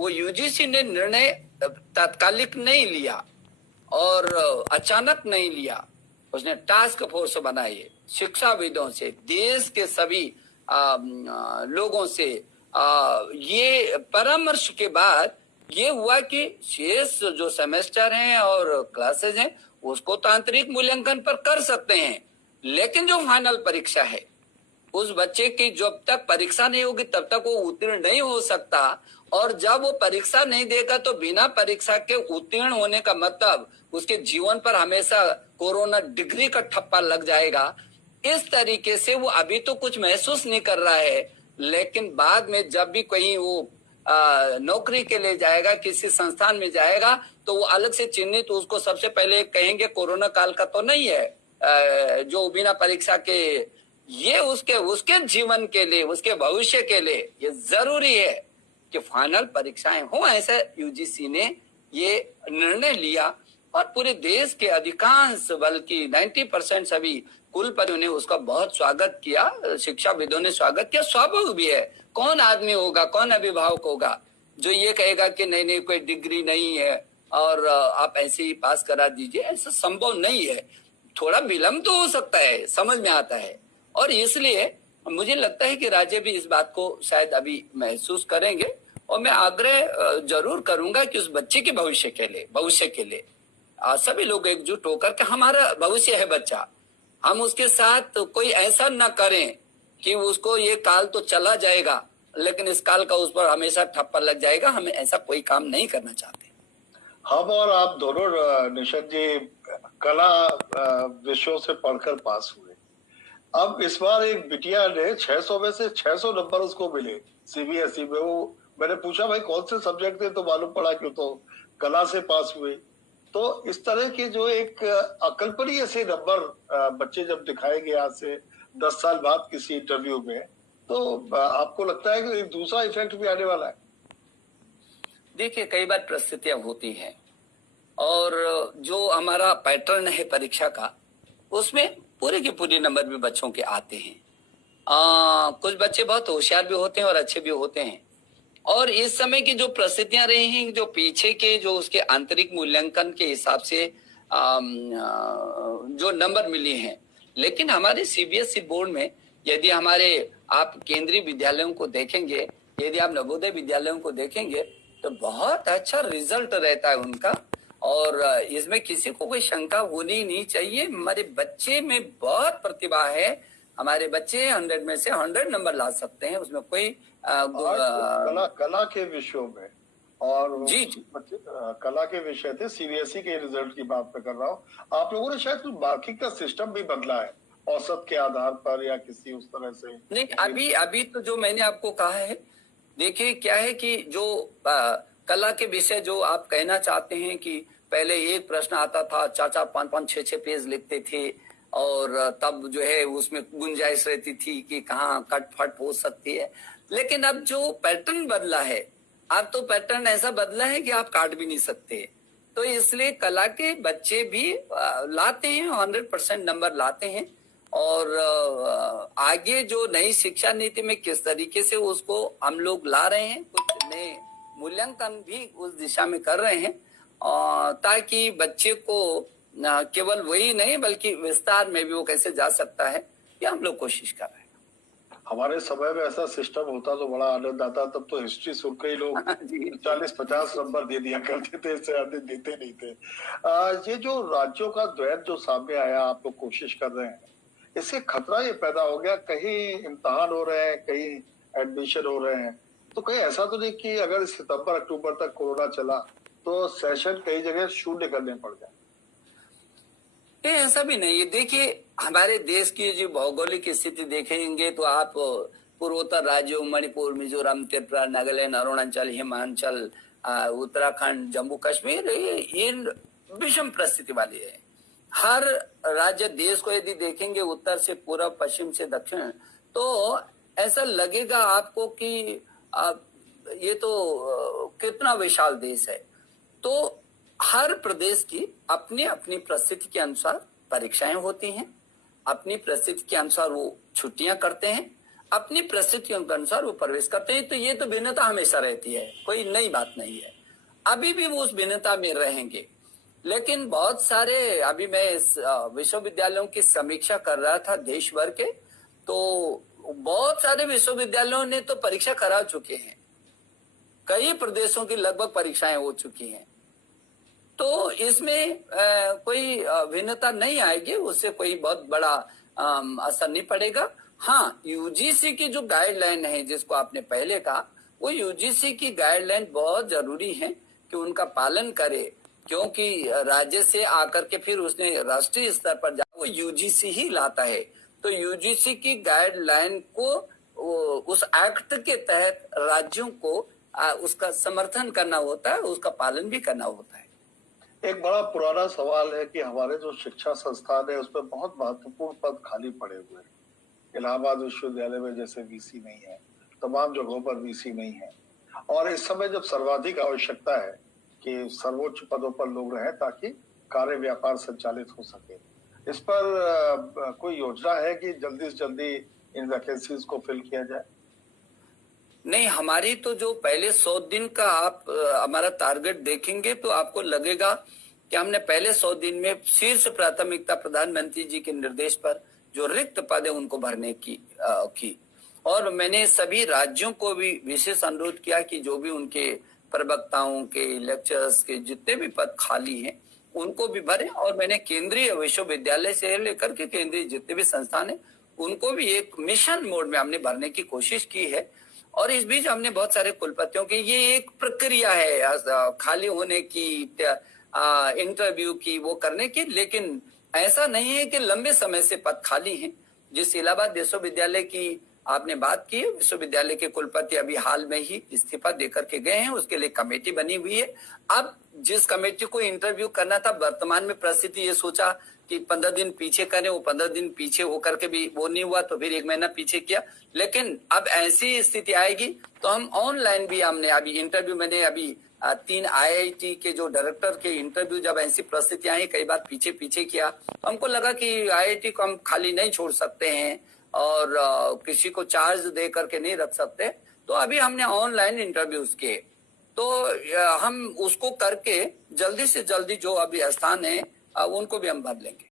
वो यूजीसी ने निर्णय तात्कालिक नहीं लिया और अचानक नहीं लिया। उसने टास्क फोर्स बनाई, शिक्षाविदों से, देश के सभी लोगों से ये परामर्श के बाद ये हुआ कि शेष जो सेमेस्टर हैं और क्लासेज हैं उसको तो आंतरिक मूल्यांकन पर कर सकते हैं, लेकिन जो फाइनल परीक्षा है उस बच्चे की जब तक परीक्षा नहीं होगी तब तक वो उत्तीर्ण नहीं हो सकता। और जब वो परीक्षा नहीं देगा तो बिना परीक्षा के उत्तीर्ण होने का मतलब उसके जीवन पर हमेशा कोरोना डिग्री का ठप्पा लग जाएगा। इस तरीके से वो अभी तो कुछ महसूस नहीं कर रहा है, लेकिन बाद में जब भी कहीं वो नौकरी के लिए जाएगा, किसी संस्थान में जाएगा, तो वो अलग से चिन्हित तो उसको सबसे पहले कहेंगे कोरोना काल का तो नहीं है जो बिना परीक्षा के। ये उसके जीवन के लिए, उसके भविष्य के लिए ये जरूरी है कि फाइनल परीक्षाएं हो। ऐसा यूजीसी ने ये निर्णय लिया और पूरे देश के अधिकांश, बल्कि 90% सभी कुलपतियों ने उसका बहुत स्वागत किया, शिक्षाविदों ने स्वागत किया। स्वाभाविक भी है, कौन आदमी होगा, कौन अभिभावक होगा जो ये कहेगा कि नहीं नहीं कोई डिग्री नहीं है और आप ऐसे ही पास करा दीजिए। ऐसा संभव नहीं है, थोड़ा विलंब तो हो सकता है, समझ में आता है। और इसलिए मुझे लगता है कि राज्य भी इस बात को शायद अभी महसूस करेंगे और मैं आग्रह जरूर करूंगा कि उस बच्चे के भविष्य के लिए सभी लोग एकजुट होकर के, हमारा भविष्य है बच्चा, हम उसके साथ कोई ऐसा न करें कि उसको ये काल तो चला जाएगा लेकिन इस काल का उस पर हमेशा ठप्पा लग जाएगा। हमें ऐसा कोई काम नहीं करना चाहते। हम और आप दोनों निशद जी कला विषयों से पढ़कर पास हुए। अब इस बार एक बिटिया ने 600 में से 600 नंबर उसको मिले सीबीएसई में। वो मैंने पूछा भाई कौन से सब्जेक्ट थे, तो मालूम पड़ा कि तो कला से पास हुए। तो इस तरह के जो एक अकल्पनीय से नंबर बच्चे जब दिखाएंगे आज से 10 साल बाद किसी इंटरव्यू में, तो आपको लगता है कि एक दूसरा इफेक्ट भी आने वाला है? देखिए, कई बार परिस्थितियां होती हैं और जो हमारा पैटर्न है परीक्षा का उसमें पूरे के पूरे नंबर भी बच्चों के आते हैं। कुछ बच्चे बहुत होशियार भी होते हैं और अच्छे भी होते हैं। और इस समय की जो परिस्थितियां रही हैं, जो पीछे के जो उसके आंतरिक मूल्यांकन के हिसाब से जो नंबर मिले हैं, लेकिन हमारे सीबीएसई बोर्ड में यदि हमारे आप केंद्रीय विद्यालयों को देखेंगे, यदि आप नवोदय विद्यालयों को देखेंगे तो बहुत अच्छा रिजल्ट रहता है उनका। और इसमें किसी को कोई शंका होनी नहीं चाहिए। हमारे बच्चे में बहुत प्रतिभा है, हमारे बच्चे 100 में से 100 नंबर ला सकते हैं, उसमें कोई कला के विषयों में। और जी बच्चे कला के विषय थे, सीबीएसई के रिजल्ट की बात मैं कर रहा हूँ। आप लोगों ने शायद कुछ मार्किंग का सिस्टम भी बदला है औसत के आधार पर या किसी उस तरह से? नहीं, अभी तो जो मैंने आपको कहा है, देखिए क्या है कि जो कला के विषय जो आप कहना चाहते हैं कि पहले एक प्रश्न आता था, 4-4, 5-5, 6-6 पेज लिखते थे और तब जो है उसमें गुंजाइश रहती थी कि कहाँ कट फट हो सकती है। लेकिन अब जो पैटर्न बदला है, अब तो पैटर्न ऐसा बदला है कि आप काट भी नहीं सकते। तो इसलिए कला के बच्चे भी लाते हैं, 100% नंबर लाते हैं। और आगे जो नई शिक्षा नीति में किस तरीके से उसको हम लोग ला रहे हैं, कुछ नए मूल्यांकन भी उस दिशा में कर रहे हैं ताकि बच्चे को केवल वही नहीं बल्कि विस्तार में भी वो कैसे जा सकता है, ये हम लोग कोशिश कर रहे हैं। हमारे समय में ऐसा सिस्टम होता तो बड़ा आनंद आता। तब तो हिस्ट्री सुन के ही लोग 40-50 नंबर दे दिया करते थे, इससे अधिक देते नहीं थे। ये जो राज्यों का द्वैत जो सामने आया, आप लोग कोशिश कर रहे हैं, इससे खतरा ये पैदा हो गया कहीं इम्तिहान हो रहे हैं, कहीं एडमिशन हो रहे हैं, तो कहीं ऐसा तो नहीं कि अगर सितंबर अक्टूबर तक कोरोना चला तो सेशन कई जगह शून्य करने पड़ जाए? नहीं, ऐसा भी नहीं है। देखिए, हमारे देश की जो भौगोलिक स्थिति देखेंगे तो आप पूर्वोत्तर राज्यों मणिपुर, मिजोरम, त्रिपुरा, नागालैंड, अरुणाचल, हिमाचल, उत्तराखंड, जम्मू कश्मीर, ये विषम परिस्थिति वाली है। हर राज्य देश को यदि देखेंगे उत्तर से पूर्व, पश्चिम से दक्षिण, तो ऐसा लगेगा आपको कि ये तो कितना विशाल देश है। तो हर प्रदेश की अपनी अपनी परिस्थिति के अनुसार परीक्षाएं होती हैं, अपनी परिस्थिति के अनुसार वो छुट्टियां करते हैं। अपनी परिस्थितियों के अनुसार वो प्रवेश करते हैं। तो ये तो भिन्नता हमेशा रहती है, कोई नई बात नहीं है। अभी भी वो उस भिन्नता में रहेंगे। लेकिन बहुत सारे, अभी मैं इस विश्वविद्यालयों की समीक्षा कर रहा था देश भर के, तो बहुत सारे विश्वविद्यालयों ने तो परीक्षा करा चुके हैं। कई प्रदेशों की लगभग परीक्षाएं हो चुकी हैं। तो इसमें कोई भिन्नता नहीं आएगी, उससे कोई बहुत बड़ा असर नहीं पड़ेगा। हाँ, यूजीसी की जो गाइडलाइन है, जिसको आपने पहले कहा, वो यूजीसी की गाइडलाइन बहुत जरूरी है कि उनका पालन करे, क्योंकि राज्य से आकर के फिर उसने राष्ट्रीय स्तर पर जा, वो यूजीसी ही लाता है। तो यूजीसी की गाइडलाइन को उस एक्ट के तहत राज्यों को उसका समर्थन करना होता है, उसका पालन भी करना होता है। एक बड़ा पुराना सवाल है कि हमारे जो शिक्षा संस्थान है उसमें बहुत महत्वपूर्ण पद खाली पड़े हुए हैं। इलाहाबाद विश्वविद्यालय में जैसे वीसी नहीं है, तमाम जगहों पर वीसी नहीं है, और इस समय जब सर्वाधिक आवश्यकता है कि सर्वोच्च पदों पर लोग रहें ताकि कार्य व्यापार संचालित हो सके, इस पर कोई योजना है कि जल्दी से जल्दी इन वैकेंसीज को फिल किया जाए? नहीं, हमारी तो जो पहले 100 दिन का आप हमारा टारगेट देखेंगे तो आपको लगेगा कि हमने पहले 100 दिन में शीर्ष प्राथमिकता प्रधानमंत्री जी के निर्देश पर जो रिक्त पद है उनको भरने की। और मैंने सभी राज्यों को भी विशेष अनुरोध किया कि जो भी उनके प्रवक्ताओं के, लेक्चरर्स के जितने भी पद खाली हैं उनको भी भरें। और मैंने केंद्रीय विश्वविद्यालय से लेकर के केंद्रीय जितने भी संस्थान है उनको भी एक मिशन मोड में हमने भरने की कोशिश की है। और इस बीच हमने बहुत सारे कुलपतियों की, ये एक प्रक्रिया है खाली होने की, इंटरव्यू की, वो करने की। लेकिन ऐसा नहीं है कि लंबे समय से पद खाली हैं। जिस इलाहाबाद विश्वविद्यालय की आपने बात की, विश्वविद्यालय के कुलपति अभी हाल में ही इस्तीफा देकर के गए हैं, उसके लिए कमेटी बनी हुई है। अब जिस कमेटी को इंटरव्यू करना था, वर्तमान में परिस्थिति ये सोचा कि 15 दिन पीछे करें, वो 15 दिन पीछे होकर के भी वो नहीं हुआ, तो फिर 1 महीना पीछे किया। लेकिन अब ऐसी स्थिति आएगी तो हम ऑनलाइन भी, हमने अभी इंटरव्यू, मैंने अभी 3 आईआईटी के जो डायरेक्टर के इंटरव्यू, जब ऐसी परिस्थिति आई कई बार पीछे किया, हमको लगा कि आईआईटी को हम खाली नहीं छोड़ सकते हैं और किसी को चार्ज दे करके नहीं रख सकते। तो अभी हमने ऑनलाइन इंटरव्यूज किए, तो हम उसको करके जल्दी से जल्दी जो अभी स्थान है उनको भी हम भर लेंगे।